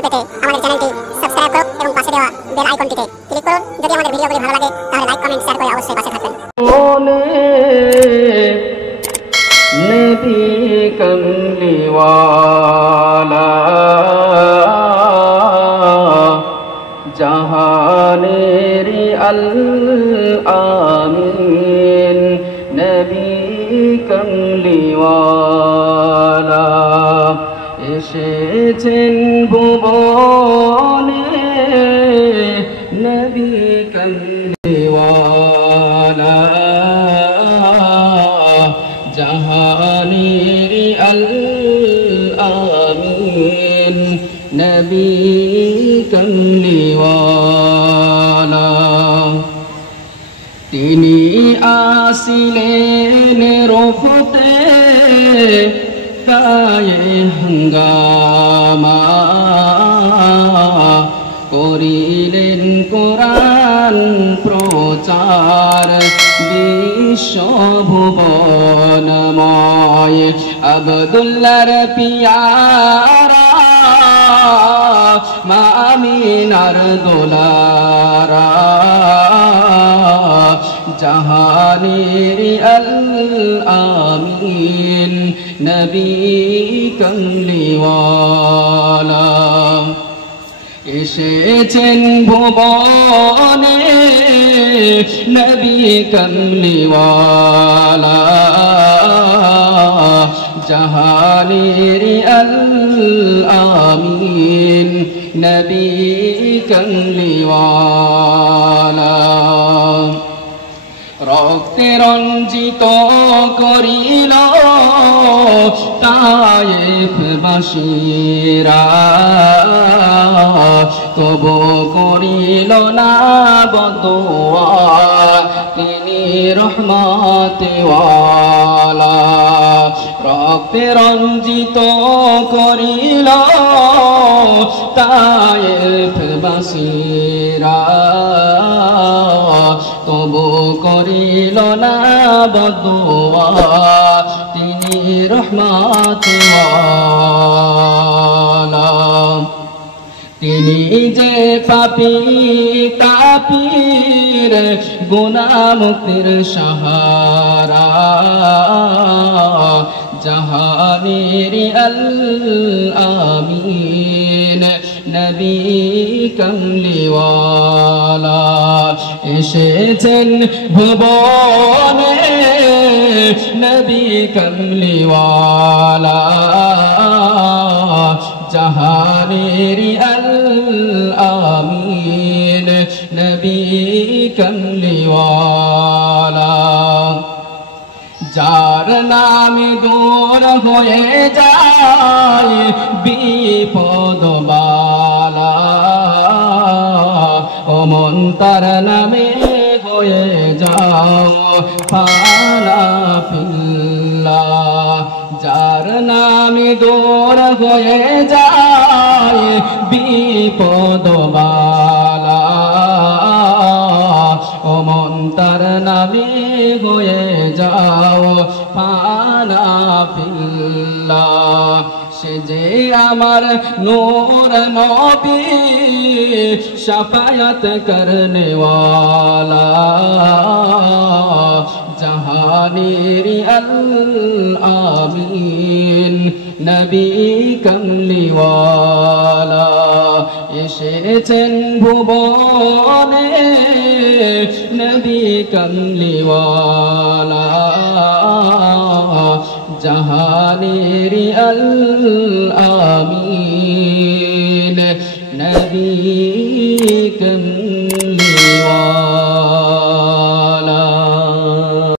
Channel পেতে আমাদের চ্যানেলটি সাবস্ক্রাইব করুন এবং পাশে দেওয়া বেল আইকনটিতে ক্লিক করুন। যদি আমাদের ভিডিওগুলি ভালো লাগে তাহলে লাইক, কমেন্ট, শেয়ার করে অবশ্যই পাশে থাকবেন। नबी कमली वाला जहानेरी अल आमीन नबी कमली वाला এসেছেন ভুবনে নবী কমলি ওয়ালা জাহানের আল আমিন নবী কমলি ওয়ালা তিনি আসিলেন রহমতে কায়ে হঙ্গামা করিলেন কোরআন প্রচার বিশ্বভুবনময় আব্দুল্লাহর পিয়ারা মা আমিনার দোলারা জাহানের আল আমিন নবী কমলি ওয়ালা এসেছেন ভুবনে নবী কমলি ওয়ালা জাহানের আল আমিন নবী কমলি ওয়ালা রক্তে রঞ্জিত করিল তায়েফবাসীরা তবু করিল না বদুয়া তিনি রহমতওয়ালা রক্তে রঞ্জিত করিল তায়েফবাসীরা তবু করিল না বদুয়া তিনি রহমতওয়ালা তিনি যে পাপী তাপীর গুনাহ মুক্তির সাহারা জাহানের আল আমিন নবী কমলি ওয়ালা এসেছেন ভুবনে নবী কমলি ওয়ালা জাহানের আল আমিন নবী কমলি ওয়ালা যার নামে দূর হয়ে যায় বিপদ বালা ও মন তার নামে হয়ে যাও ফানা ফিল্লাহ যার নামে দূর হয়ে যায় বিপদ বালা ও মন তার নামে হয়ে যাও ফানা ফিল্লাহ সে যে আমার নূর নবী শাফায়াত করনে ওয়ালা জাহানের আল আমিন নবী কমলি ওয়ালা এসেছেন ভুবনে নবী কমলি ওয়ালা জাহানের আল আমিন নবী কমলি ওয়ালা।